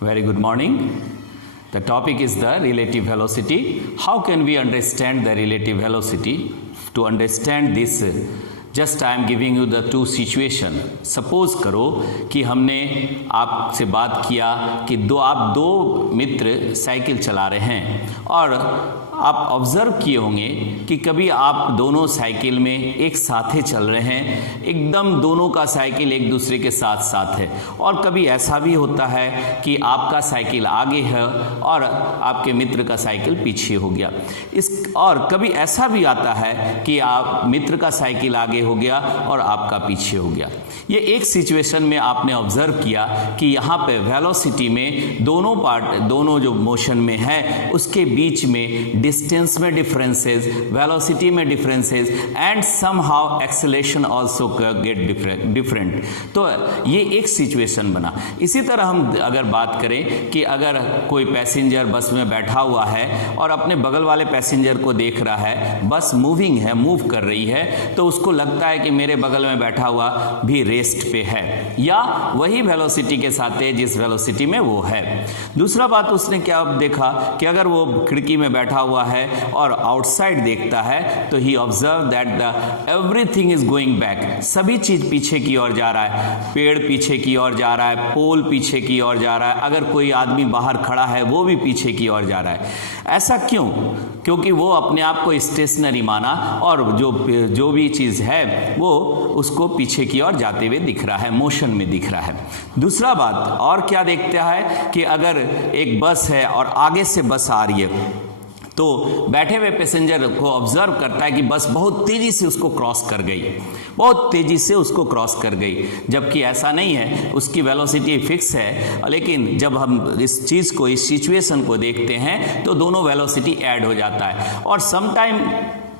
Very good morning. The topic is the relative velocity. How can we understand the relative velocity? To understand this, just I am giving you the two situation. Suppose करो कि हमने आपसे बात किया कि आप दो मित्र cycle चला रहे हैं और आप ऑब्ज़र्व किए होंगे कि कभी आप दोनों साइकिल में एक साथ ही चल रहे हैं, एकदम दोनों का साइकिल एक दूसरे के साथ साथ है, और कभी ऐसा भी होता है कि आपका साइकिल आगे है और आपके मित्र का साइकिल पीछे हो गया। और कभी ऐसा भी आता है कि आप मित्र का साइकिल आगे हो गया और आपका पीछे हो गया। ये एक सिचुएशन में आपने ऑब्ज़र्व किया कि यहाँ पे वेलोसिटी में दोनों जो मोशन में है उसके बीच में डिस्टेंस में डिफरेंसेस, वेलोसिटी में differences and somehow acceleration also get different. तो ये एक सिचुएशन बना। इसी तरह हम अगर बात करें कि अगर कोई पैसेंजर बस में बैठा हुआ है और अपने बगल वाले पैसेंजर को देख रहा है, बस मूविंग है, मूव कर रही है, तो उसको लगता है कि मेरे बगल में बैठा हुआ भी रेस्ट पे है या वही वेलोसिटी के साथ है जिस वेलोसिटी में वो है। दूसरा बात उसने क्या देखा कि अगर वो खिड़की में बैठा हुआ है और आउटसाइड देखता है तो ही observe that the everything is going back, सभी चीज पीछे की ओर जा रहा है, पेड़ पीछे की ओर जा रहा है, पोल पीछे की ओर जा रहा है, अगर कोई आदमी बाहर खड़ा है वो भी पीछे की ओर जा रहा है। ऐसा क्यों? क्योंकि वो अपने आप को स्टेशनरी माना और जो भी चीज़ है वो उसको पीछे की ओर जाते हुए दिख रहा है, मोशन में दिख रहा है। दूसरा बात और क्या देखता है कि अगर एक बस है और आगे से बस आ रही है तो बैठे हुए पैसेंजर को ऑब्जर्व करता है कि बस बहुत तेज़ी से उसको क्रॉस कर गई, बहुत तेज़ी से उसको क्रॉस कर गई, जबकि ऐसा नहीं है, उसकी वेलोसिटी फिक्स है। लेकिन जब हम इस चीज़ को, इस सिचुएशन को देखते हैं तो दोनों वेलोसिटी ऐड हो जाता है। और समटाइम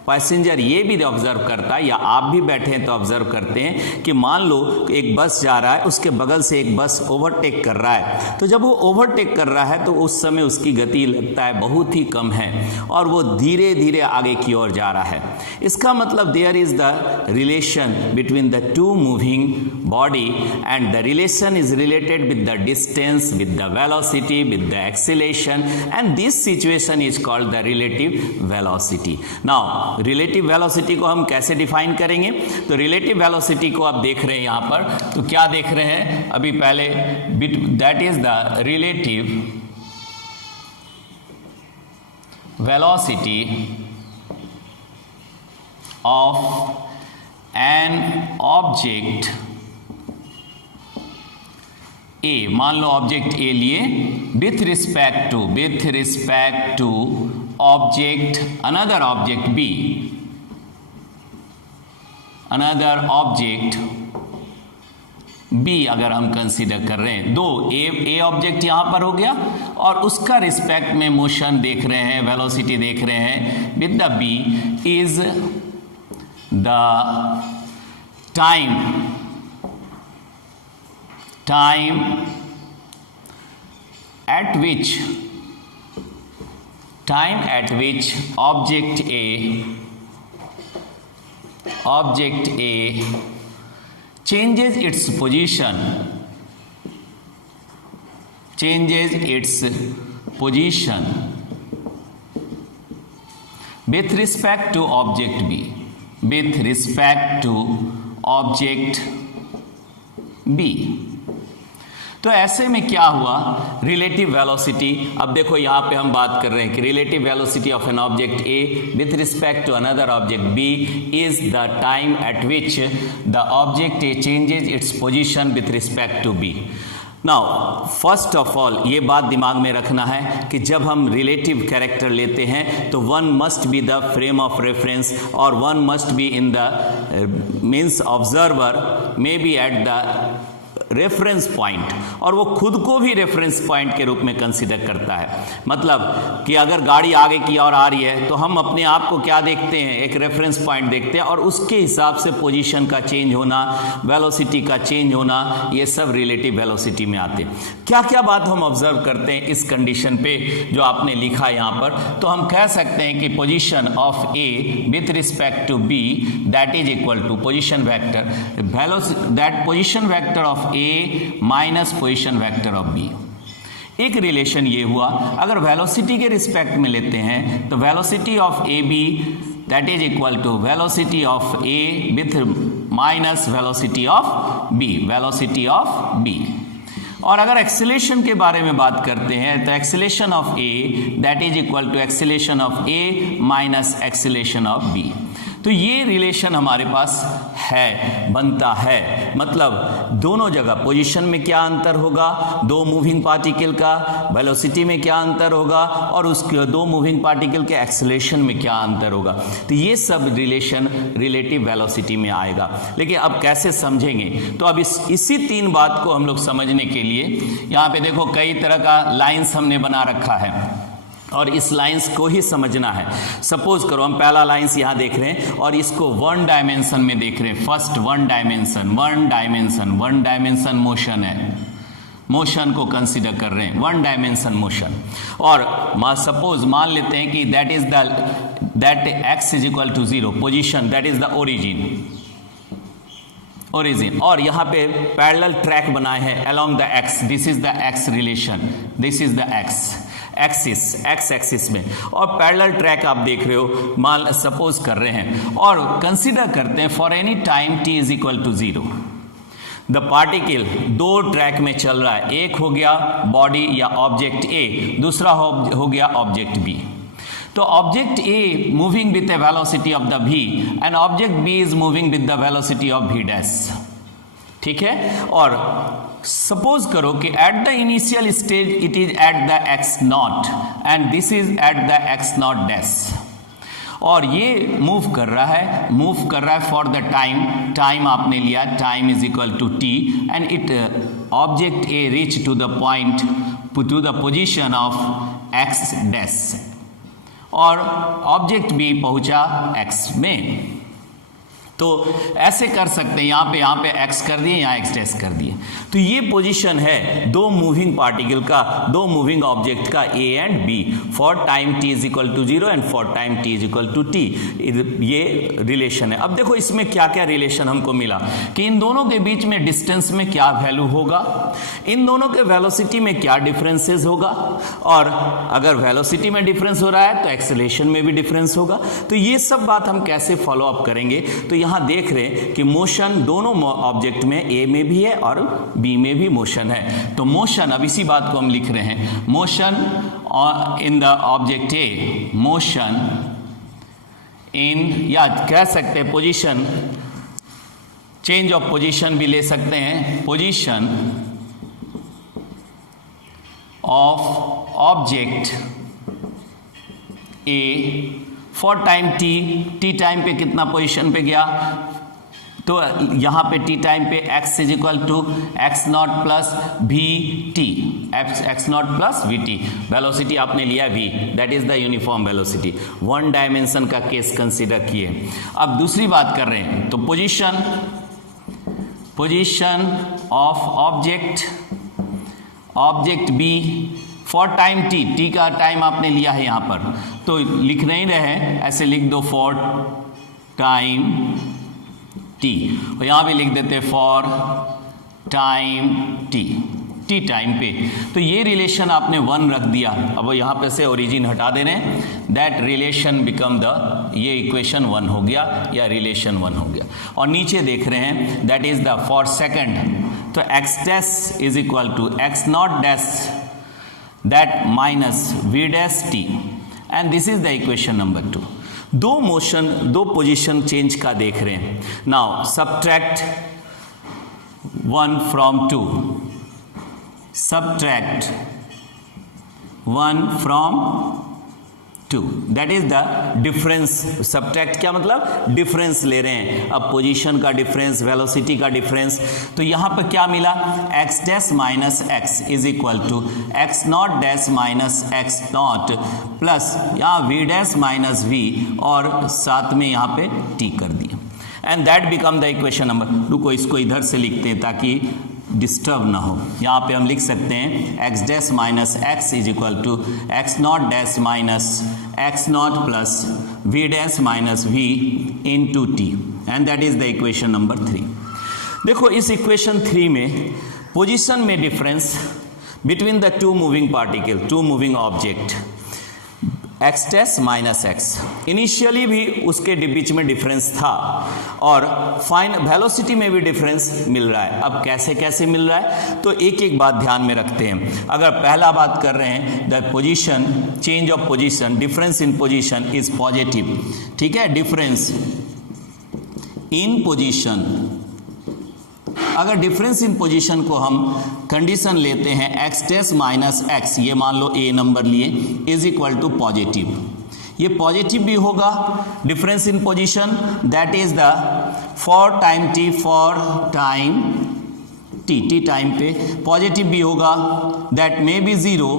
पैसेंजर ये भी ऑब्जर्व करता है या आप भी बैठे हैं तो ऑब्जर्व करते हैं कि मान लो एक बस जा रहा है, उसके बगल से एक बस ओवरटेक कर रहा है, तो जब वो ओवरटेक कर रहा है तो उस समय उसकी गति लगता है बहुत ही कम है और वो धीरे धीरे आगे की ओर जा रहा है। इसका मतलब there is the relation between the two moving body and the relation is related with the distance, with the velocity, with the acceleration, and this situation is called the relative velocity. Now relative velocity को हम कैसे define करेंगे? तो relative velocity को आप देख रहे हैं यहाँ पर, तो क्या देख रहे हैं अभी पहले, that is the relative velocity of an object A. मान लो ऑब्जेक्ट ए लिए with respect to object, another object B, another object B अगर हम कंसीडर कर रहे हैं, दो ए ऑब्जेक्ट यहां पर हो गया और उसका रिस्पेक्ट में मोशन देख रहे हैं, वेलोसिटी देख रहे हैं with the B is the time at which object A changes its position with respect to object B। तो ऐसे में क्या हुआ, रिलेटिव वेलोसिटी, अब देखो यहाँ पे हम बात कर रहे हैं कि relative velocity of an object A with respect to another object B is the time at which the object A changes its position with respect to B. Now first of all ये बात दिमाग में रखना है कि जब हम relative character लेते हैं तो one must be the frame of reference और one must be in the means observer may be at the reference point, और वो खुद को भी रेफरेंस पॉइंट के रूप में कंसीडर करता है। मतलब कि अगर गाड़ी आगे की ओर आ रही है तो हम अपने आप को क्या देखते हैं, एक रेफरेंस पॉइंट देखते हैं और उसके हिसाब से पोजीशन का चेंज होना, वेलोसिटी का चेंज होना, ये सब रिलेटिव वेलोसिटी में आते हैं। क्या क्या बात हम ऑब्जर्व करते हैं इस कंडीशन पे जो आपने लिखा है यहाँ पर, तो हम कह सकते हैं कि position of A with respect to B that is equal to position vector that position vector of A minus position vector of B एक रिलेशन ये हुआ। अगर वेलोसिटी के रिस्पेक्ट में लेते हैं तो velocity of A B that is equal to velocity of A with minus velocity of B, velocity of B. और अगर एक्सेलेरेशन के बारे में बात करते हैं तो acceleration of A that is equal to acceleration of A minus acceleration of B. तो ये रिलेशन हमारे पास है, बनता है। मतलब दोनों जगह पोजीशन में क्या अंतर होगा, दो मूविंग पार्टिकल का वेलोसिटी में क्या अंतर होगा, और उसके दो मूविंग पार्टिकल के एक्सेलेरेशन में क्या अंतर होगा। तो ये सब रिलेशन रिलेटिव वेलोसिटी में आएगा। लेकिन अब कैसे समझेंगे, तो अब इसी तीन बात को हम लोग समझने के लिए यहाँ पे देखो कई तरह का लाइन्स हमने बना रखा है और इस लाइंस को ही समझना है। सपोज करो हम पहला लाइंस यहाँ देख रहे हैं और इसको वन डायमेंशन में देख रहे हैं। फर्स्ट वन डायमेंशन मोशन है, मोशन को कंसीडर कर रहे हैं, वन डायमेंशन मोशन। और सपोज मान लेते हैं कि that X is equal to 0, position that is the origin, और यहाँ पे पैरेलल ट्रैक बनाए हैं along the X, this is the X relation, this is the X axis में, और पैरेलल ट्रैक आप देख रहे हो, मान सपोज कर रहे हैं और कंसीडर करते हैं for any time t is equal to 0 the particle दो ट्रैक में चल रहा है, एक हो गया बॉडी या ऑब्जेक्ट ए, दूसरा हो गया ऑब्जेक्ट बी। तो object A moving with the velocity of the v and object B is moving with the velocity of v dash, ठीक है। और सपोज करो कि at the initial stage it is at the x not and this is at the x not dash, और ये move कर रहा है फॉर द टाइम आपने लिया, time is equal to t and it object A reach to the point to the position of x dash, और object B पहुंचा x में। तो ऐसे कर सकते हैं, यहाँ पे x कर दिए, यहाँ x डैश कर दिए। तो ये पोजीशन है दो मूविंग पार्टिकल का, दो मूविंग ऑब्जेक्ट का a and b for time t is equal to 0 and for time t is equal to t, ये रिलेशन है। अब देखो इसमें क्या क्या रिलेशन हमको मिला कि इन दोनों के बीच में डिस्टेंस में क्या वैल्यू होगा, इन दोनों के वेलोसिटी में क्या डिफरेंसेस होगा, और अगर वेलोसिटी में डिफरेंस हो रहा है तो एक्सेलेरेशन में भी डिफरेंस होगा। तो ये सब बात हम कैसे फॉलो अप करेंगे, तो यहाँ देख रहे हैं कि मोशन दोनों ऑब्जेक्ट में ए में भी है और बी में भी मोशन है। तो मोशन, अब इसी बात को हम लिख रहे हैं, motion in the object A, motion in, या कह सकते हैं पोजीशन, चेंज ऑफ पोजीशन भी ले सकते हैं, position of object A for time t time पे कितना पोजीशन पे गया, तो यहाँ पे टी टाइम पे x is equal to x naught plus v t, x naught plus v t, velocity आपने लिया v, that is the uniform velocity, one dimension का केस कंसीडर किए। अब दूसरी बात कर रहे हैं, तो position of object B for time t का टाइम आपने लिया है यहाँ पर, तो लिख नहीं रहे, ऐसे लिख दो फॉर टाइम टी, और यहाँ भी लिख देते फॉर टाइम टी टाइम पे। तो ये रिलेशन आपने 1 रख दिया, अब यहाँ पे से ओरिजिन हटा दे रहे हैं, दैट रिलेशन बिकम द, ये इक्वेशन 1 हो गया या रिलेशन 1 हो गया। और नीचे देख रहे हैं that is the for second, तो x dash is equal to x not dash that minus v dash t, and this is the equation number 2। दो पोजीशन चेंज का देख रहे हैं। Now subtract 1 from 2, subtract 1 from 2, that is the difference. Subtract क्या मतलब, difference ले रहे हैं। अब पोजीशन का डिफरेंस, वेलोसिटी का डिफरेंस, तो यहाँ पर क्या मिला, x dash minus x is equal to x not dash minus x naught plus यहाँ वी डैश माइनस वी, और साथ में यहाँ पे टी कर दिया, and that become the equation number. रुको इसको इधर से लिखते हैं ताकि डिस्टर्ब ना हो। यहाँ पे हम लिख सकते हैं x dash minus x is equal to x not dash minus x naught plus v dash minus v into t, and that is the equation number 3। देखो इस इक्वेशन 3 में पोजीशन में difference, between the two moving particle, two moving object, x dash minus x. Initially भी उसके बीच में difference था और fine velocity में भी डिफरेंस मिल रहा है। अब कैसे कैसे मिल रहा है, तो एक एक बात ध्यान में रखते हैं। अगर पहला बात कर रहे हैं, the position, change of position, difference in position is positive, ठीक है, डिफरेंस इन पोजीशन। अगर डिफरेंस इन पोजीशन को हम कंडीशन लेते हैं एक्स डैश माइनस एक्स, ये मान लो ए नंबर लिए, इज इक्वल टू पॉजिटिव। ये पॉजिटिव भी होगा difference in position, that is the for time T, for time T, T time पे पॉजिटिव भी होगा, दैट मे बी जीरो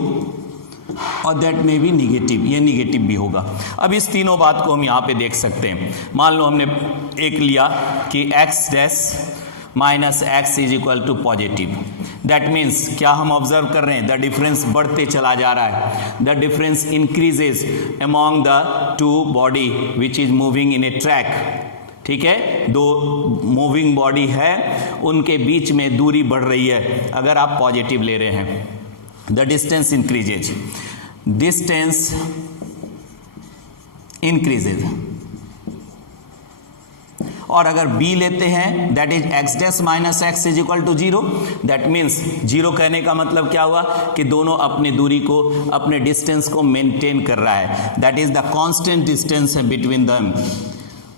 और दैट में भी निगेटिव, ये निगेटिव भी होगा। अब इस तीनों बात को हम यहाँ पे देख सकते हैं। मान लो हमने एक लिया कि x dash minus x is equal to positive, that means क्या हम ऑब्जर्व कर रहे हैं, द डिफरेंस बढ़ते चला जा रहा है, the difference increases among the two body which is moving in A track, ठीक है, दो मूविंग बॉडी है उनके बीच में दूरी बढ़ रही है अगर आप पॉजिटिव ले रहे हैं। The distance increases, distance increases. और अगर b लेते हैं, that is x dash minus x is equal to zero, that means zero कहने का मतलब क्या हुआ कि दोनों अपनी दूरी को, अपने डिस्टेंस को मेंटेन कर रहा है, that is the constant distance है between them,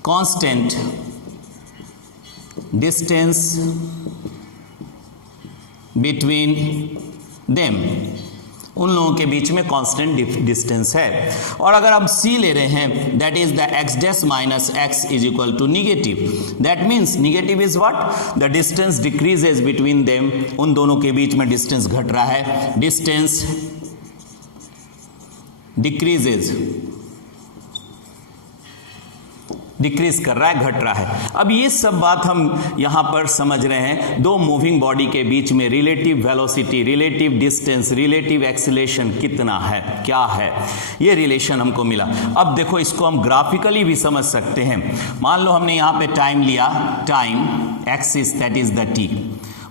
constant distance between them, उन लोगों के बीच में कांस्टेंट डिस्टेंस है। और अगर हम c ले रहे हैं, that is the x dash minus x is equal to negative, that means negative is what, the distance decreases between them, उन दोनों के बीच में डिस्टेंस घट रहा है, डिस्टेंस डिक्रीजेज, डिक्रीज कर रहा है, घट रहा है। अब ये सब बात हम यहाँ पर समझ रहे हैं, दो मूविंग बॉडी के बीच में relative velocity, relative distance, relative acceleration कितना है, क्या है, ये रिलेशन हमको मिला। अब देखो इसको हम ग्राफिकली भी समझ सकते हैं। मान लो हमने यहाँ पे टाइम लिया, time axis that is the T,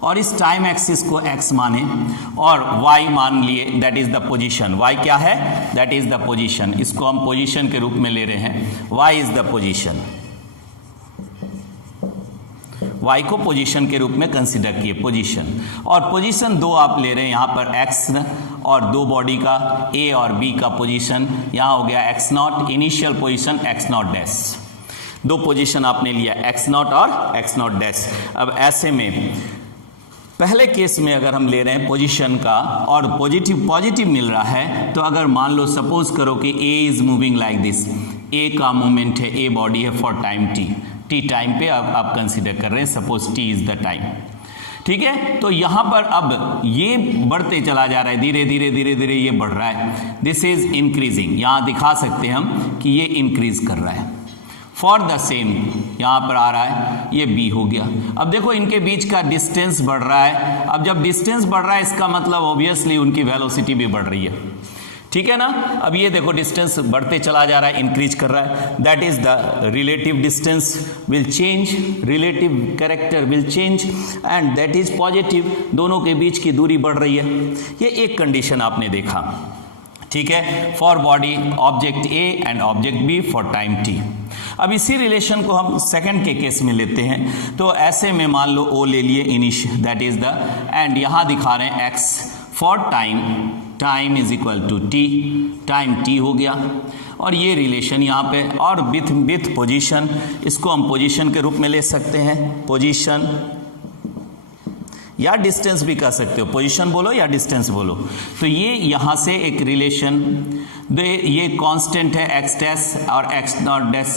और इस टाइम एक्सिस को x माने और y मान लिए, that is the position. y क्या है, दैट इज द पोजीशन, इसको हम पोजीशन के रूप में ले रहे हैं, y is the position, y को पोजीशन के रूप में कंसिडर किए, पोजीशन। और पोजीशन दो आप ले रहे हैं यहाँ पर, x और दो बॉडी का a और b का पोजीशन, यहाँ हो गया x not, initial position x not dash, दो पोजीशन आपने लिया x नॉट और x नॉट डैश। अब ऐसे में पहले केस में अगर हम ले रहे हैं पोजीशन का और पॉजिटिव मिल रहा है, तो अगर मान लो सपोज करो कि a is moving like this, a का मूवमेंट है, a बॉडी है फॉर टाइम t टाइम पे आप कंसीडर कर रहे हैं, suppose t is the time, ठीक है। तो यहाँ पर अब ये बढ़ते चला जा रहा है, धीरे धीरे धीरे धीरे ये बढ़ रहा है, दिस इज इंक्रीजिंग, यहाँ दिखा सकते हैं हम कि ये इंक्रीज कर रहा है। फॉर द सेम यहाँ पर आ रहा है, ये b हो गया। अब देखो इनके बीच का डिस्टेंस बढ़ रहा है, अब जब डिस्टेंस बढ़ रहा है इसका मतलब ऑब्वियसली उनकी वेलोसिटी भी बढ़ रही है, ठीक है ना। अब ये देखो डिस्टेंस बढ़ते चला जा रहा है, इंक्रीज कर रहा है, that is the relative distance will change, relative character will change and that is positive, दोनों के बीच की दूरी बढ़ रही है। ये एक कंडीशन आपने देखा, ठीक है, for body object A and object B for time t। अब इसी रिलेशन को हम सेकंड के केस में लेते हैं, तो ऐसे में मान लो o ले लिए initial, that is the, and यहाँ दिखा रहे हैं x for time, time is equal to t, time t हो गया। और ये रिलेशन यहाँ पे, और विथ पोजीशन, इसको हम पोजीशन के रूप में ले सकते हैं, पोजीशन या डिस्टेंस भी कह सकते हो, पोजीशन बोलो या डिस्टेंस बोलो। तो ये यहाँ से एक रिलेशन, ये कांस्टेंट है x डैश और x not dash,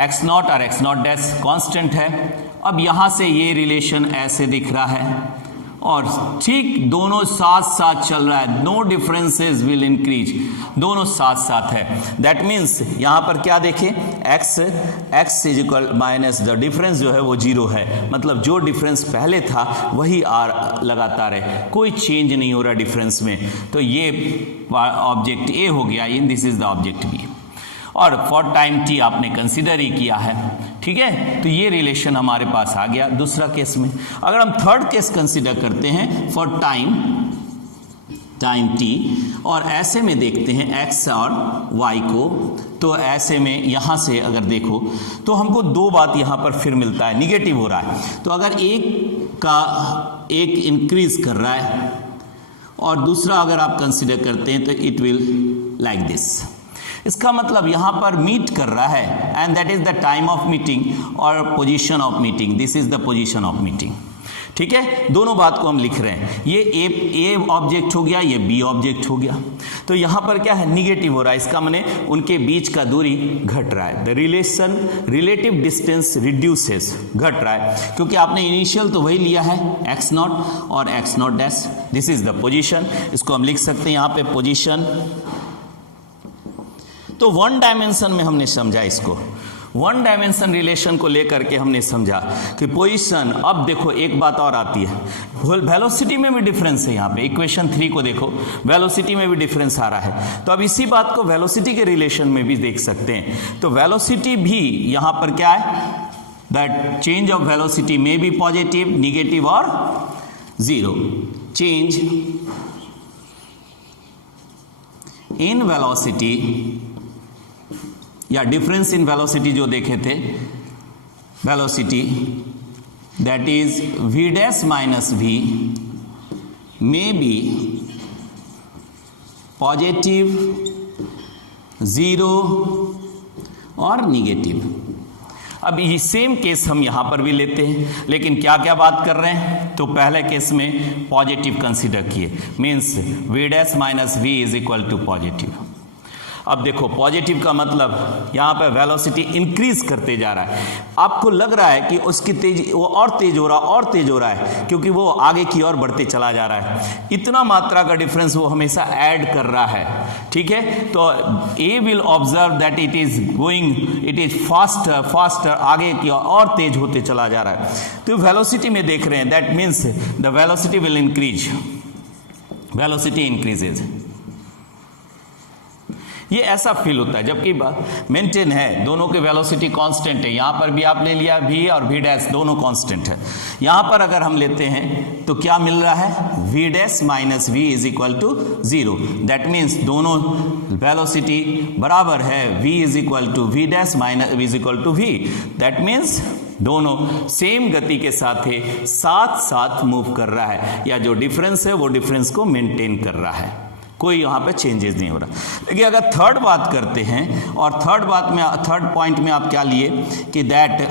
x not और x नॉट डैश कांस्टेंट है। अब यहाँ से ये रिलेशन ऐसे दिख रहा है और ठीक दोनों साथ साथ चल रहा है, नो डिफरेंसेस विल इंक्रीज, दोनों साथ साथ है। दैट मीन्स यहाँ पर क्या देखें, x is equal minus the difference जो है वो जीरो है, मतलब जो डिफरेंस पहले था वही लगातार है, कोई चेंज नहीं हो रहा डिफरेंस में। तो ये ऑब्जेक्ट ए हो गया, in this is the object B, और फॉर टाइम t आपने कंसिडर ही किया है, ठीक है। तो ये रिलेशन हमारे पास आ गया दूसरा केस में। अगर हम थर्ड केस कंसिडर करते हैं, फॉर टाइम टाइम t, और ऐसे में देखते हैं x और y को। तो ऐसे में यहाँ से अगर देखो तो हमको दो बात यहाँ पर फिर मिलता है, निगेटिव हो रहा है। तो अगर एक इंक्रीज कर रहा है और दूसरा अगर आप कंसिडर करते हैं तो इट विल लाइक दिस। इसका मतलब यहाँ पर मीट कर रहा है and that is the time of meeting और position of meeting, this is the position of meeting. ठीक है, दोनों बात को हम लिख रहे हैं। ये ए ऑब्जेक्ट हो गया, ये बी ऑब्जेक्ट हो गया। तो यहाँ पर क्या है, निगेटिव हो रहा है। इसका माने उनके बीच का दूरी घट रहा है। द रिलेटिव डिस्टेंस रिड्यूसेस, घट रहा है, क्योंकि आपने इनिशियल तो वही लिया है x नॉट और x not dash. This is the position. इसको हम लिख सकते हैं यहाँ पे पोजीशन। तो वन डायमेंशन में हमने समझा इसको, वन डायमेंशन रिलेशन को लेकर के हमने समझा कि पोजीशन। अब देखो एक बात और आती है, वेलोसिटी में भी डिफरेंस है। यहाँ पे इक्वेशन 3 को देखो, वेलोसिटी में भी डिफरेंस आ रहा है। तो अब इसी बात को वेलोसिटी के रिलेशन में भी देख सकते हैं। तो वेलोसिटी भी यहाँ पर क्या है, दैट चेंज ऑफ वेलोसिटी में बी पॉजिटिव, निगेटिव और जीरो। चेंज इन वेलोसिटी या डिफरेंस इन वेलोसिटी जो देखे थे, velocity that is v dash minus v may be positive, zero और निगेटिव। अब ये सेम केस हम यहां पर भी लेते हैं, लेकिन क्या क्या बात कर रहे हैं। तो पहले केस में पॉजिटिव कंसीडर किए, means v dash minus v is equal to positive. अब देखो पॉजिटिव का मतलब यहाँ पे वेलोसिटी इंक्रीज करते जा रहा है। आपको लग रहा है कि उसकी तेज वो और तेज हो रहा है, क्योंकि वो आगे की ओर बढ़ते चला जा रहा है। इतना मात्रा का डिफरेंस वो हमेशा ऐड कर रहा है। ठीक है, तो A will observe that it is faster, आगे की और तेज होते चला जा रहा है। तो वेलोसिटी में देख रहे हैं, that means the velocity will increase, velocity increases. ये ऐसा फील होता है, जबकि मेंटेन है, दोनों के वेलोसिटी कांस्टेंट है। यहाँ पर भी आप ले लिया v और v डैश दोनों कांस्टेंट है। यहाँ पर अगर हम लेते हैं तो क्या मिल रहा है, v dash minus v is equal to zero. That means दोनों वेलोसिटी बराबर है, v is equal to v dash minus v is equal to v। That means दोनों सेम गति के साथ साथ मूव कर रहा है, या जो डिफरेंस है वो डिफरेंस को मेंटेन कर रहा है, कोई यहाँ पे चेंजेस नहीं हो रहा। लेकिन अगर थर्ड बात करते हैं, और थर्ड पॉइंट में आप क्या लिए कि that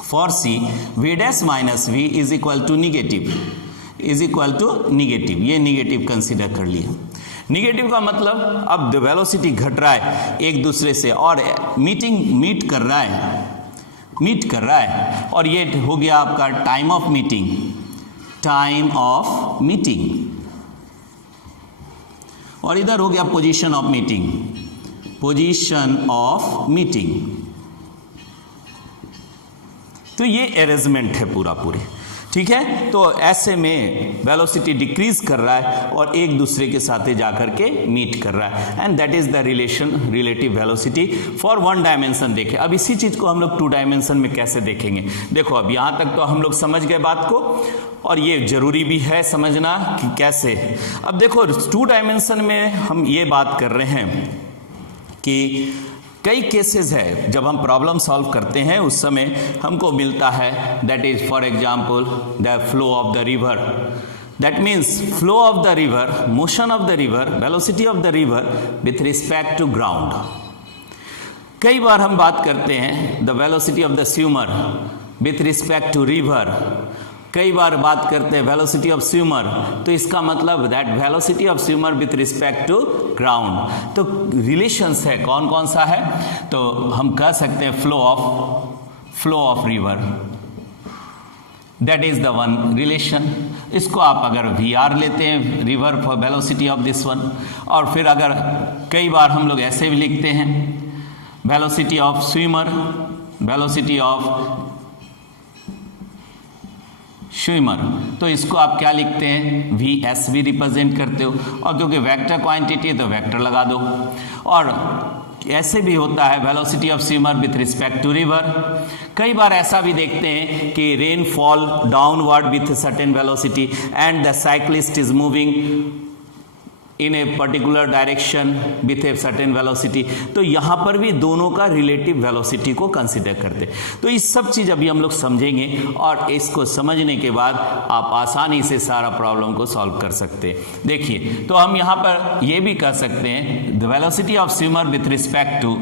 for c v dash minus v is equal to negative, ये निगेटिव कंसीडर कर लिए। निगेटिव का मतलब अब वेलोसिटी घट रहा है एक दूसरे से और मीट कर रहा है, और ये हो गया आपका टाइम ऑफ मीटिंग, और इधर हो गया पोजीशन ऑफ मीटिंग। तो ये अरेंजमेंट है पूरे। ठीक है, तो ऐसे में वेलोसिटी डिक्रीज कर रहा है और एक दूसरे के साथ जाकर के मीट कर रहा है, and that is the relative velocity for one dimension. देखें अब इसी चीज को हम लोग टू डायमेंशन में कैसे देखेंगे। देखो अब यहां तक तो हम लोग समझ गए बात को, और ये जरूरी भी है समझना कि कैसे। अब देखो टू डायमेंशन में हम ये बात कर रहे हैं कि कई केसेस है जब हम प्रॉब्लम सॉल्व करते हैं उस समय हमको मिलता है, that is for example the flow of the river. That means flow of the river, motion of the river, velocity of the river with respect to ground. कई बार हम बात करते हैं the velocity of the swimmer with respect to river, कई बार बात करते हैं वेलोसिटी ऑफ स्विमर। तो इसका मतलब that velocity of swimmer with respect to ground. तो रिलेशंस है, कौन कौन सा है, तो हम कह सकते हैं flow of river, that is the one relation. इसको आप अगर VR लेते हैं, river for velocity of this one, और फिर अगर कई बार हम लोग ऐसे भी लिखते हैं velocity of swimmer, velocity of swimmer, तो इसको आप क्या लिखते हैं, VS भी रिप्रेजेंट करते हो, और क्योंकि वेक्टर क्वांटिटी है तो वेक्टर लगा दो। और ऐसे भी होता है velocity of swimmer with respect to river. कई बार ऐसा भी देखते हैं कि rain fall downward with certain velocity and the cyclist is moving in a particular direction with a certain velocity, तो यहाँ पर भी दोनों का रिलेटिव वेलोसिटी को कंसिडर करते। तो इस सब चीज़ अभी हम लोग समझेंगे और इसको समझने के बाद आप आसानी से सारा प्रॉब्लम को सॉल्व कर सकते हैं। देखिए, तो हम यहाँ पर ये भी कह सकते हैं the velocity of swimmer with respect to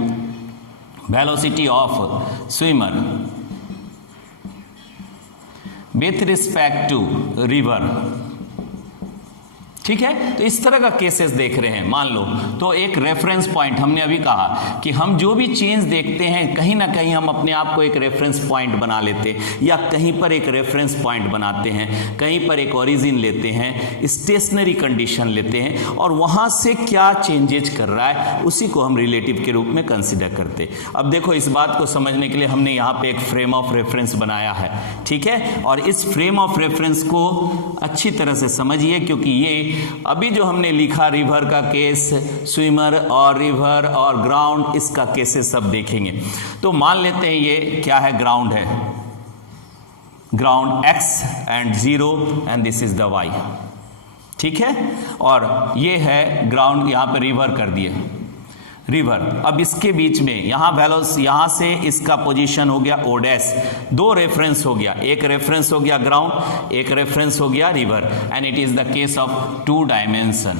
velocity of swimmer with respect to river. ठीक है, तो इस तरह का केसेस देख रहे हैं। मान लो तो एक रेफरेंस पॉइंट, हमने अभी कहा कि हम जो भी चेंज देखते हैं कहीं ना कहीं हम अपने आप को एक रेफरेंस पॉइंट बना लेते हैं, या कहीं पर एक रेफरेंस पॉइंट बनाते हैं, कहीं पर एक ओरिजिन लेते हैं, स्टेशनरी कंडीशन लेते हैं और वहां से क्या चेंजेज कर रहा है उसी को हम रिलेटिव के रूप में कंसिडर करते हैं। अब देखो, इस बात को समझने के लिए हमने यहाँ पे एक फ्रेम ऑफ रेफरेंस बनाया है। ठीक है, और इस फ्रेम ऑफ रेफरेंस को अच्छी तरह से समझिए, क्योंकि ये अभी जो हमने लिखा रिवर का केस, स्विमर और रिवर और ग्राउंड, इसका केसेस सब देखेंगे। तो मान लेते हैं ये क्या है, ग्राउंड है, ground x and 0 and this is the y। ठीक है, और ये है ग्राउंड, यहां पर रिवर कर दिए, रिवर। अब इसके बीच में यहाँ से इसका पोजीशन हो गया o डैश, दो रेफरेंस हो गया, एक रेफरेंस हो गया ग्राउंड, एक रेफरेंस हो गया river, and it is the case of 2 dimension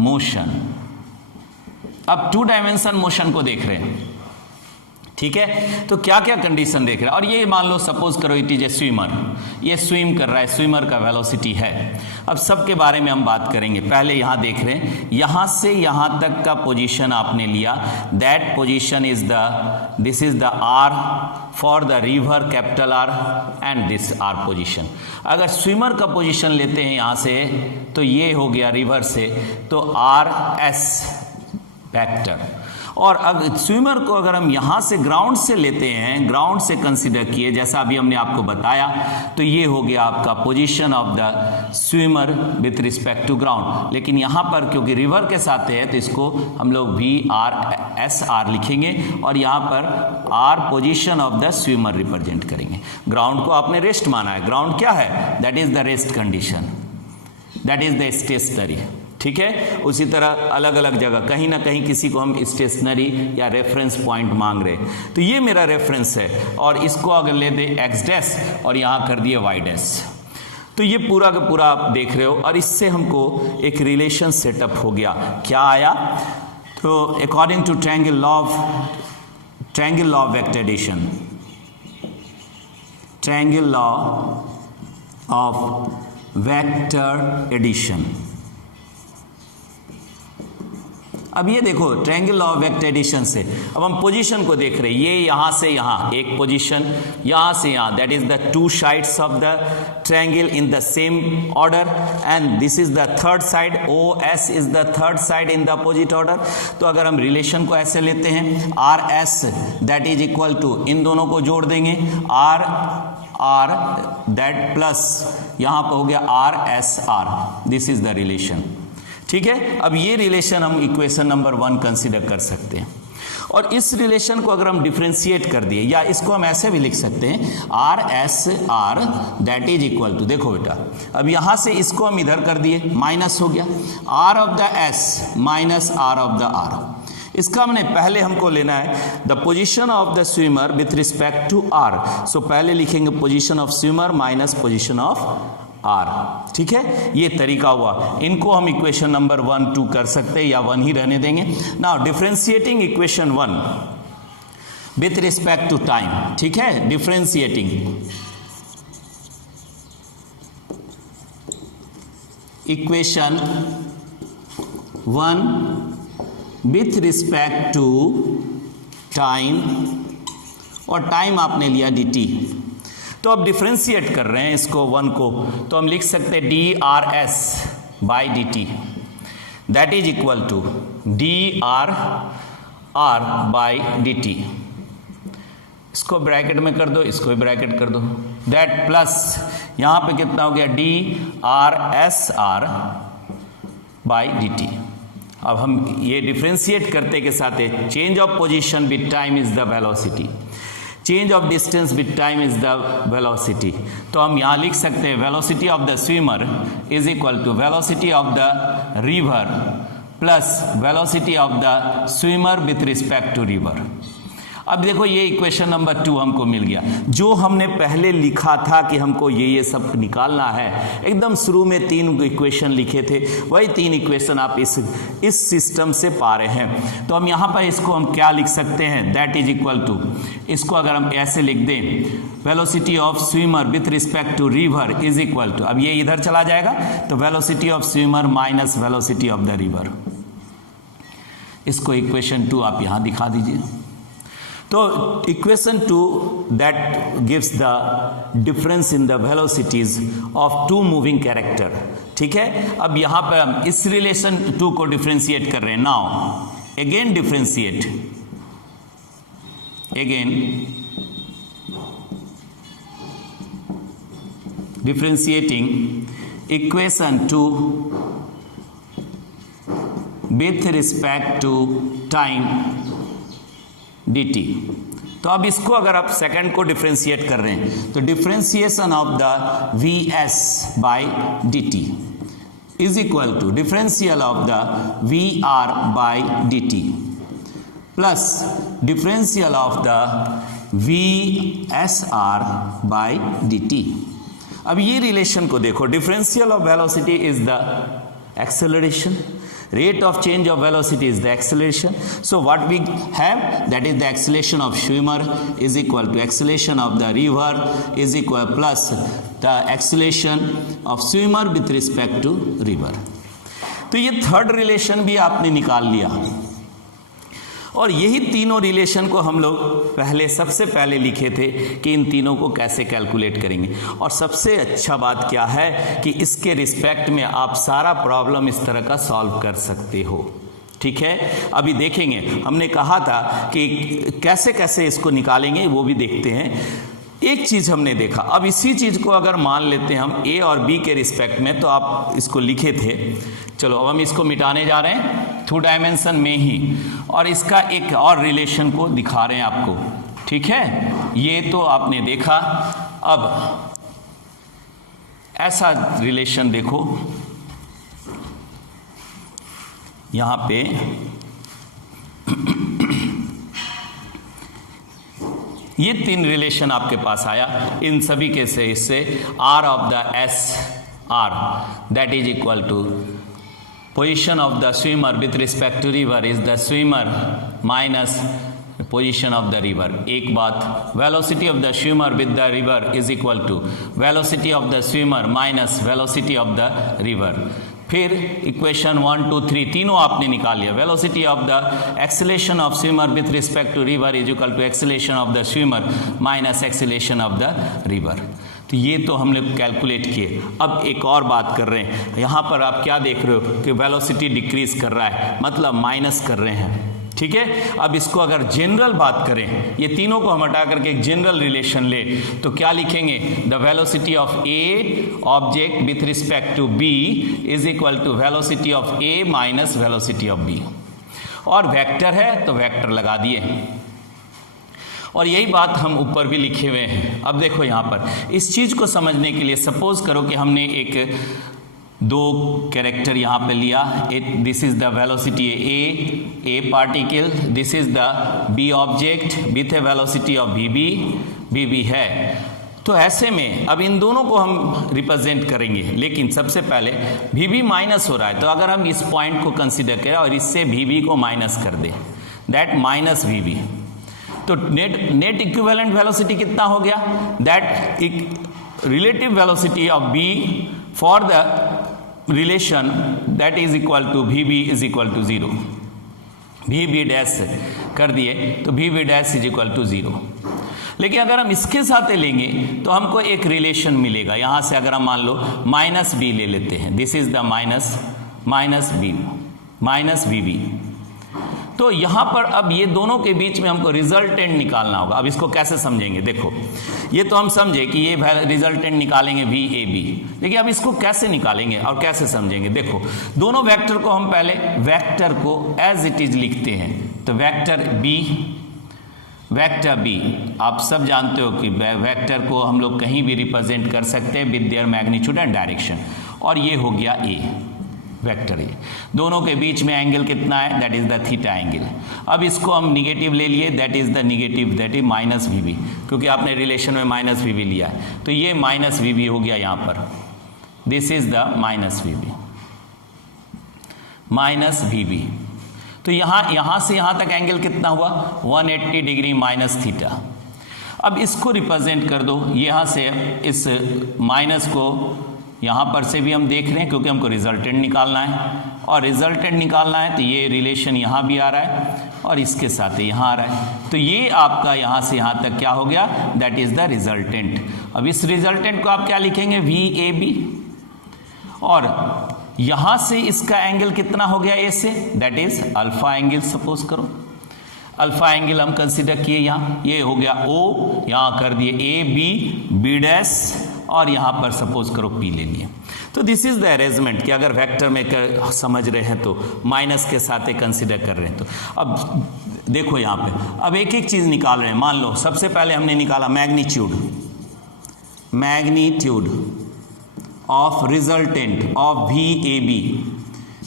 motion. अब 2 डायमेंशन मोशन को देख रहे हैं। ठीक है, तो क्या क्या कंडीशन देख रहे हैं, और ये मान लो सपोज करो इट इज ए स्विमर, ये स्विम कर रहा है, स्विमर का वेलोसिटी है। अब सबके बारे में हम बात करेंगे। पहले यहाँ देख रहे हैं, यहाँ से यहाँ तक का पोजीशन आपने लिया, that position is this is the R for the river, capital R, and this R position. अगर स्विमर का पोजीशन लेते हैं यहाँ से, तो ये हो गया रिवर से, तो RS वेक्टर। और अगर स्विमर को अगर हम यहाँ से ग्राउंड से लेते हैं, ग्राउंड से कंसीडर किए, जैसा अभी हमने आपको बताया, तो ये हो गया आपका position of the swimmer with respect to ground. लेकिन यहाँ पर क्योंकि रिवर के साथ है, तो इसको हम लोग VRSR लिखेंगे, और यहाँ पर R position of the swimmer represent करेंगे। ग्राउंड को आपने रेस्ट माना है, ग्राउंड क्या है, that is the rest condition, that is the stationary. ठीक है, उसी तरह अलग अलग जगह कहीं ना कहीं किसी को हम स्टेशनरी या रेफरेंस पॉइंट मांग रहे हैं, तो ये मेरा रेफरेंस है, और इसको अगर ले दे x डैश और यहाँ कर दिए y डैश, तो ये पूरा का पूरा आप देख रहे हो। और इससे हमको एक रिलेशन सेटअप हो गया, क्या आया, तो according to triangle law of vector addition, triangle law of vector addition. अब ये देखो triangle law of vector addition से अब हम पोजीशन को देख रहे हैं, ये यहाँ से यहाँ एक पोजीशन, यहाँ से यहाँ, that is the 2 sides of the triangle in the same order, and this is the third side, OS is the third side in the opposite order. तो अगर हम रिलेशन को ऐसे लेते हैं, RS that is equal to, इन दोनों को जोड़ देंगे, R दैट प्लस यहाँ पर हो गया RSR, this is the relation. ठीक है, अब ये रिलेशन हम इक्वेशन नंबर 1 कंसीडर कर सकते हैं। और इस रिलेशन को अगर हम डिफ्रेंशिएट कर दिए, या इसको हम ऐसे भी लिख सकते हैं, RSR that is equal to, देखो बेटा, अब यहाँ से इसको हम इधर कर दिए, माइनस हो गया, R of the S minus R of the R। इसका हमने पहले हमको लेना है the position of the swimmer with respect to R। So पहले लिखेंगे position of swimmer minus position of R। ठीक है, ये तरीका हुआ। इनको हम इक्वेशन नंबर 1, 2 कर सकते हैं, या 1 ही रहने देंगे। Now differentiating equation 1 with respect to time. ठीक है, differentiating equation 1 with respect to time, और टाइम आपने लिया dt। तो अब डिफ्रेंशिएट कर रहे हैं इसको 1 को, तो हम लिख सकते हैं DRS by dt that is equal to DRR by dt। इसको ब्रैकेट में कर दो, इसको भी ब्रैकेट कर दो, दैट प्लस यहाँ पे कितना हो गया DRSR बाई dt। अब हम ये डिफ्रेंशिएट करते के साथ change of position with time is the velocity, change of distance with time is the velocity. तो हम यहाँ लिख सकते हैं velocity of the swimmer is equal to velocity of the river plus velocity of the swimmer with respect to river. अब देखो ये equation number 2 हमको मिल गया। जो हमने पहले लिखा था कि हमको ये सब निकालना है, एकदम शुरू में 3 इक्वेशन लिखे थे, वही 3 इक्वेशन आप इस सिस्टम से पा रहे हैं। तो हम यहाँ पर इसको हम क्या लिख सकते हैं, दैट इज इक्वल टू, इसको अगर हम ऐसे लिख दें, velocity of swimmer with respect to river is equal to, अब ये इधर चला जाएगा तो velocity of swimmer minus velocity of the river. इसको इक्वेशन 2 आप यहाँ दिखा दीजिए। तो equation 2 that gives the difference in the velocities of 2 moving character. ठीक है, अब यहां पर हम इस रिलेशन 2 को डिफरेंशिएट कर रहे हैं। Now again differentiate, again differentiating equation 2 with respect to time dt। तो अब इसको अगर आप सेकंड को डिफरेंशिएट कर रहे हैं तो differentiation of the vs by dt is equal to differential of the vr by dt plus differential of the vsr by dt। अब ये रिलेशन को देखो, differential of velocity is the acceleration, rate of change of velocity is the acceleration. So what we have, that is the acceleration of swimmer is equal to acceleration of the river is equal plus the acceleration of swimmer with respect to river. तो ये third relation भी आपने निकाल लिया, और यही तीनों relation को हम लोग सबसे पहले लिखे थे कि इन तीनों को कैसे कैलकुलेट करेंगे। और सबसे अच्छा बात क्या है कि इसके रिस्पेक्ट में आप सारा प्रॉब्लम इस तरह का सॉल्व कर सकते हो। ठीक है, अभी देखेंगे, हमने कहा था कि कैसे कैसे इसको निकालेंगे वो भी देखते हैं। एक चीज हमने देखा, अब इसी चीज को अगर मान लेते हैं हम a और b के रिस्पेक्ट में, तो आप इसको लिखे थे, चलो अब हम इसको मिटाने जा रहे हैं 2 डायमेंशन में ही, और इसका एक और रिलेशन को दिखा रहे हैं आपको। ठीक है, ये तो आपने देखा। अब ऐसा रिलेशन देखो, यहां पे ये 3 रिलेशन आपके पास आया, इन सभी के से इससे r of the S R that is equal to position of the swimmer with respect to river is the swimmer minus position of the river. एक बात, velocity of the swimmer with the river is equal to velocity of the swimmer minus velocity of the river. फिर equation 1 2 3 तीनों आपने निकाल लिया। Velocity of the acceleration of swimmer with respect to river is equal to acceleration of the swimmer minus acceleration of the river. तो ये तो हमने calculate किए। अब एक और बात कर रहे हैं, यहाँ पर आप क्या देख रहे हो कि वेलोसिटी डिक्रीज कर रहा है, मतलब माइनस कर रहे हैं। ठीक है, अब इसको अगर जनरल बात करें, ये तीनों को हम हटा करके एक जनरल रिलेशन ले, तो क्या लिखेंगे, the velocity of A object with respect to B is equal to velocity of A minus velocity of B. और वेक्टर है तो वेक्टर लगा दिए, और यही बात हम ऊपर भी लिखे हुए हैं। अब देखो यहाँ पर इस चीज को समझने के लिए सपोज करो कि हमने एक 2 कैरेक्टर यहाँ पे लिया, this is the velocity A particle, this is the B object with A velocity of B है। तो ऐसे में अब इन दोनों को हम रिप्रेजेंट करेंगे, लेकिन सबसे पहले भी माइनस हो रहा है, तो अगर हम इस पॉइंट को कंसिडर करें और इससे भी को माइनस कर दें, दैट माइनस भी, तो नेट इक्विवेलेंट वेलोसिटी कितना हो गया, that relative velocity of B for the relation that is equal to v is equal to 0। V dash कर दिए तो v dash is equal to 0। लेकिन अगर हम इसके साथ लेंगे तो हमको एक रिलेशन मिलेगा। यहां से अगर हम मान लो माइनस बी ले लेते हैं, this is the minus v, तो यहां पर अब ये दोनों के बीच में हमको रिजल्टेंट निकालना होगा। अब इसको कैसे समझेंगे, देखो ये तो हम समझे कि ये रिजल्टेंट निकालेंगे वी ए बी, लेकिन अब इसको कैसे निकालेंगे और कैसे समझेंगे। देखो दोनों वेक्टर को हम पहले वेक्टर को एज इट इज लिखते हैं, तो वेक्टर बी आप सब जानते हो कि वेक्टर को हम लोग कहीं भी रिप्रेजेंट कर सकते हैं with their magnitude and direction, और ये हो गया ए। वेक्टर ये दोनों के बीच में एंगल कितना है, that is the theta angle. अब इसको हम निगेटिव ले लिए, that is the negative, that is minus v B, क्योंकि आपने रिलेशन में माइनस वी बी लिया है, तो ये माइनस वी बी हो गया यहाँ पर, this is the minus v B, minus v B. तो यहाँ से यहाँ तक एंगल कितना हुआ, 180 डिग्री माइनस थीटा। अब इसको रिप्रेजेंट कर दो, यहाँ से इस माइनस को यहाँ पर से भी हम देख रहे हैं, क्योंकि हमको रिजल्टेंट निकालना है, और रिजल्टेंट निकालना है तो ये रिलेशन यहाँ भी आ रहा है और इसके साथ यहाँ आ रहा है, तो ये आपका यहाँ से यहाँ तक क्या हो गया, दैट इज द रिजल्टेंट। अब इस रिजल्टेंट को आप क्या लिखेंगे, वी ए बी, और यहाँ से इसका एंगल कितना हो गया ए से, that is alpha angle. Suppose करो अल्फा एंगल हम कंसिडर किए, यहाँ ये हो गया ओ, यहाँ कर दिए ए बी, बी डैश, और यहाँ पर सपोज करो पी ले लिए। तो दिस इज द अरेंजमेंट कि अगर वेक्टर में समझ रहे हैं तो माइनस के साथ कंसिडर कर रहे हैं। तो अब देखो यहाँ पे अब एक एक चीज निकाल रहे हैं। मान लो सबसे पहले हमने निकाला magnitude, magnitude of resultant of v A B,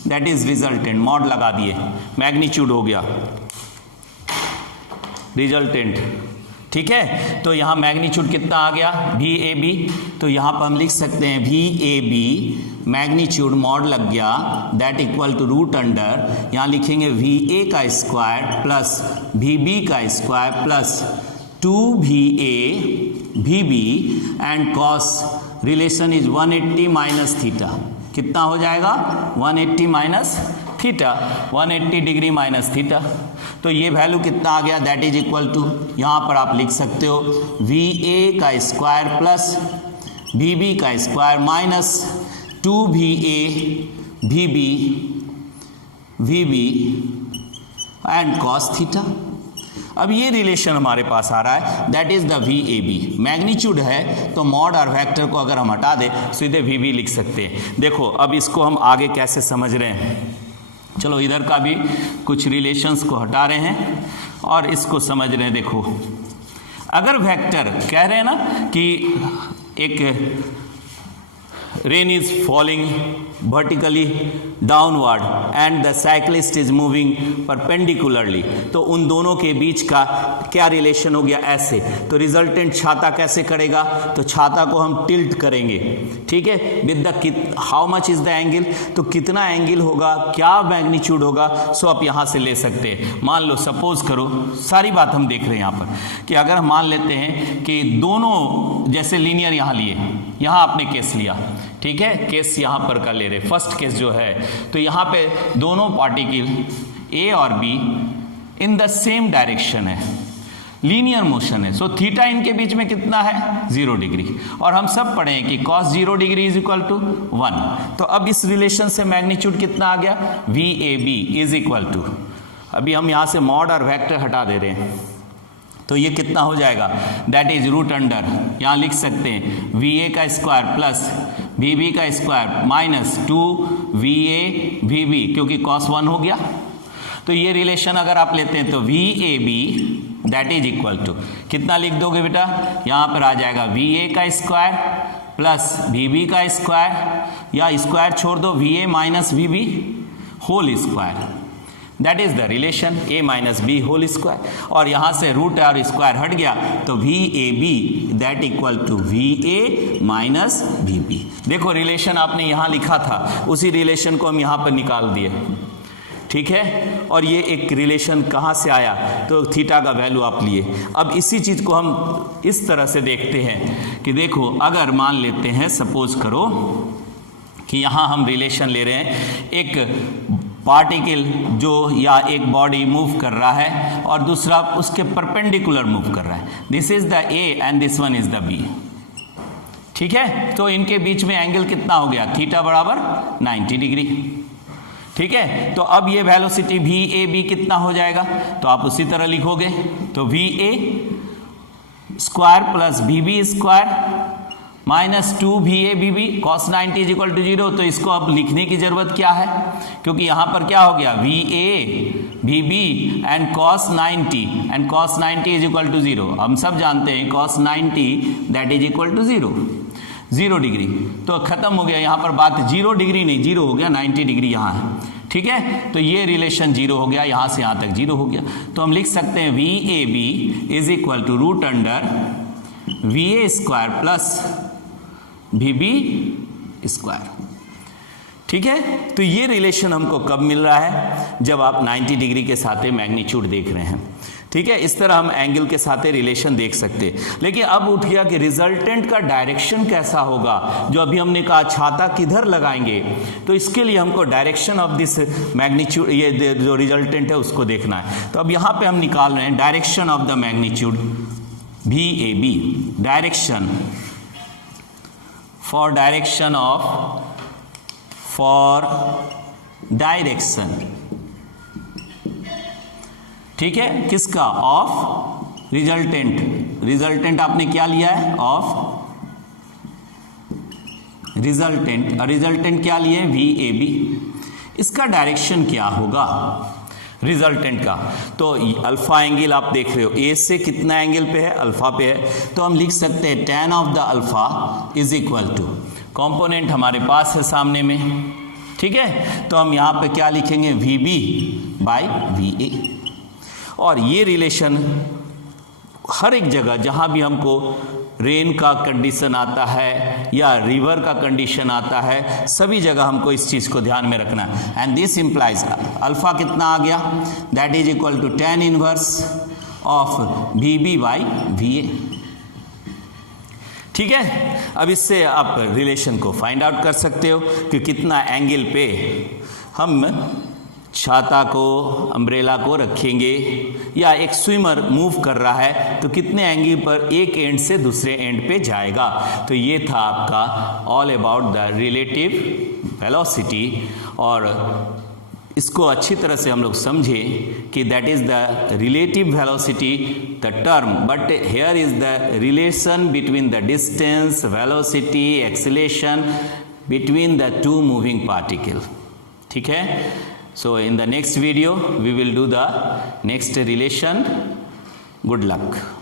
that is resultant, mod लगा दिए, मैग्नीट्यूड हो गया रिजल्टेंट, ठीक है। तो यहाँ मैग्नीट्यूड कितना आ गया, वी ए बी, तो यहाँ पर हम लिख सकते हैं v A B magnitude mod लग गया, that equal to root under, यहाँ लिखेंगे वी ए का स्क्वायर प्लस वी बी का square plus 2 VA VB and cos relation is 180 minus theta. कितना हो जाएगा, 180 minus theta, 180 degree minus theta. तो ये वैल्यू कितना आ गया, दैट इज इक्वल टू, यहाँ पर आप लिख सकते हो VA का स्क्वायर प्लस VB का square minus 2VA VB and cos theta. अब ये रिलेशन हमारे पास आ रहा है, that is the VAB। Magnitude है तो मॉड और वेक्टर को अगर हम हटा दें सीधे VB लिख सकते हैं। देखो अब इसको हम आगे कैसे समझ रहे हैं, चलो इधर का भी कुछ रिलेशंस को हटा रहे हैं और इसको समझ रहे हैं। देखो अगर वेक्टर कह रहे हैं ना कि एक rain is falling vertically downward and the cyclist is moving perpendicularly, तो उन दोनों के बीच का क्या रिलेशन हो गया, ऐसे। तो रिजल्टेंट छाता कैसे करेगा, तो छाता को हम टिल्ट करेंगे, ठीक है, with the how much is the angle, तो कितना एंगल होगा, क्या मैग्नीट्यूड होगा, सो आप यहाँ से ले सकते हैं। मान लो सपोज करो, सारी बात हम देख रहे हैं यहाँ पर कि अगर हम मान लेते हैं कि दोनों जैसे लीनियर यहाँ लिए, यहाँ आपने केस लिया, ठीक है, केस यहाँ पर का ले रहे, फर्स्ट केस जो है, तो यहाँ पे दोनों पार्टिकल ए और B in the same direction है, लीनियर मोशन है, सो थीटा इनके बीच में कितना है, 0 डिग्री, और हम सब पढ़े हैं कि cos 0 degree is equal to 1। तो अब इस रिलेशन से मैग्नीट्यूड कितना आ गया, VAB इज इक्वल टू, अभी हम यहाँ से मॉड और वेक्टर हटा दे रहे हैं, तो ये कितना हो जाएगा, दैट इज रूट अंडर, यहाँ लिख सकते हैं VA का स्क्वायर प्लस VB का स्क्वायर माइनस 2VA VB, क्योंकि cos 1 हो गया। तो ये रिलेशन अगर आप लेते हैं तो VAB that is equal to कितना लिख दोगे बेटा, यहाँ पर आ जाएगा VA का स्क्वायर प्लस VB का स्क्वायर, या स्क्वायर छोड़ दो, VA minus VB whole square, that is the relation A minus B whole square, और यहाँ से रूट और स्क्वायर हट गया तो VAB that equal to VA minus VB। देखो रिलेशन आपने यहाँ लिखा था, उसी रिलेशन को हम यहाँ पर निकाल दिए, ठीक है, और ये एक रिलेशन कहाँ से आया, तो थीटा का वैल्यू आप लिए। अब इसी चीज़ को हम इस तरह से देखते हैं कि देखो अगर मान लेते हैं, सपोज करो कि यहाँ हम रिलेशन ले रहे हैं, एक पार्टिकल जो या एक बॉडी मूव कर रहा है और दूसरा उसके परपेंडिकुलर मूव कर रहा है, this is the A and this one is the B, ठीक है। तो इनके बीच में एंगल कितना हो गया, थीटा बराबर 90 डिग्री, ठीक है। तो अब ये वेलोसिटी VAB कितना हो जाएगा, तो आप उसी तरह लिखोगे, तो VA square plus VB square minus 2VA VB cos 90 is equal to 0। तो इसको अब लिखने की जरूरत क्या है, क्योंकि यहाँ पर क्या हो गया, VA VB and cos 90 is equal to 0। हम सब जानते हैं cos 90 that is equal to 0। 0 degree, तो खत्म हो गया यहाँ पर बात। 0 डिग्री नहीं, 0 हो गया, 90 डिग्री यहाँ है, ठीक है। तो ये रिलेशन 0 हो गया, यहाँ से यहाँ तक 0 हो गया। तो हम लिख सकते हैं VAB is equal to root under VA square plus VB square, ठीक है। तो ये रिलेशन हमको कब मिल रहा है, जब आप 90 डिग्री के साथ मैग्नीट्यूड देख रहे हैं, ठीक है। इस तरह हम एंगल के साथ रिलेशन देख सकते हैं। लेकिन अब उठ गया कि रिजल्टेंट का डायरेक्शन कैसा होगा, जो अभी हमने कहा छाता किधर लगाएंगे, तो इसके लिए हमको डायरेक्शन ऑफ दिस मैग्नीट्यूड, ये जो रिजल्टेंट है उसको देखना है। तो अब यहाँ पे हम निकाल रहे हैं direction of the magnitude VAB, direction for direction of direction, ठीक है, किसका, ऑफ रिजल्टेंट। रिजल्टेंट आपने क्या लिया है, ऑफ रिजल्टेंट, रिजल्टेंट क्या लिए, VAB। इसका डायरेक्शन क्या होगा रिजल्टेंट का, तो अल्फा एंगल आप देख रहे हो, ए से कितना एंगल पे है, अल्फा पे है। तो हम लिख सकते हैं tan of the alpha is equal to, component हमारे पास है सामने में, ठीक है। तो हम यहाँ पे क्या लिखेंगे, VB बाई VA। और ये रिलेशन हर एक जगह जहाँ भी हमको रेन का कंडीशन आता है या रिवर का कंडीशन आता है, सभी जगह हमको इस चीज़ को ध्यान में रखना है। एंड दिस इंप्लाइज अल्फा कितना आ गया, that is equal to tan inverse of VB by VA, ठीक है। अब इससे आप रिलेशन को फाइंड आउट कर सकते हो कि कितना एंगल पे हम छाता को, अम्ब्रेला को रखेंगे, या एक स्विमर मूव कर रहा है तो कितने एंगल पर एक एंड से दूसरे एंड पे जाएगा। तो ये था आपका all about the relative velocity, और इसको अच्छी तरह से हम लोग समझे कि that is the relative velocity the term, but here is the relation between the distance, velocity, acceleration between the two moving particle, ठीक है। So in the next video we will do the next relation. Good luck.